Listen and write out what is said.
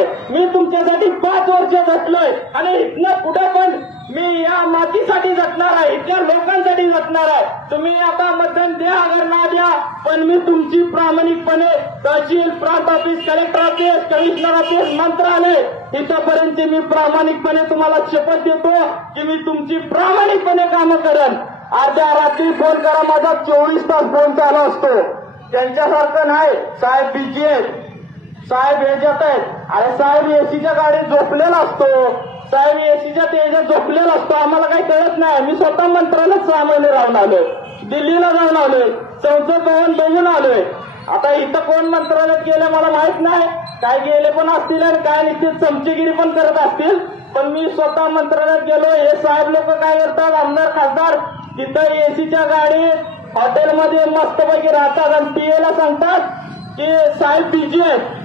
आहे. मी तुमच्यासाठी पाच वर्ष झटलोय आणि इथनं पुढे पण मी या मातीसाठी झटणार आहे इथल्या लोकांसाठी झटणार आहे. तुम्ही आता मतदान द्या अगर ना द्या पण मी तुमची प्रामाणिकपणे तहसील प्रांत office collector office commissioner office मंत्रालय इथपर्यंत मी प्रामाणिकपणे तुम्हाला शपथ देतो की मी तुमची प्रामाणिकपणे कामं करेन. अर्ध्या रात्री फोन करा माझा चोवीस तास फोन चालू असतो. त्यांच्यासारखं नाही साहेब बीजीएस साहेब याच्यात आहेत अरे साहेब एसीच्या गाडीत झोपलेला असतो. साहेब एसीच्या तेजात झोपलेला असतो. आम्हाला काही कळत नाही. मी स्वतः मंत्रालयात सहा महिने राहून आलोय दिल्लीला जाऊन आलोय संसद भवन बघून आलोय आता इथं कोण मंत्रालयात गेले मला माहीत नाही. काय गेले पण असतील आणि काय निश्चित चमचेगिरी पण करत असतील. पण मी स्वतः मंत्रालयात गेलो. हे साहेब लोक काय करतात? आमदार खासदार तिथं एसीच्या गाडीत हॉटेलमध्ये मस्तपैकी राहतात आणि पीएला सांगतात की साहेब बिजी आहेत.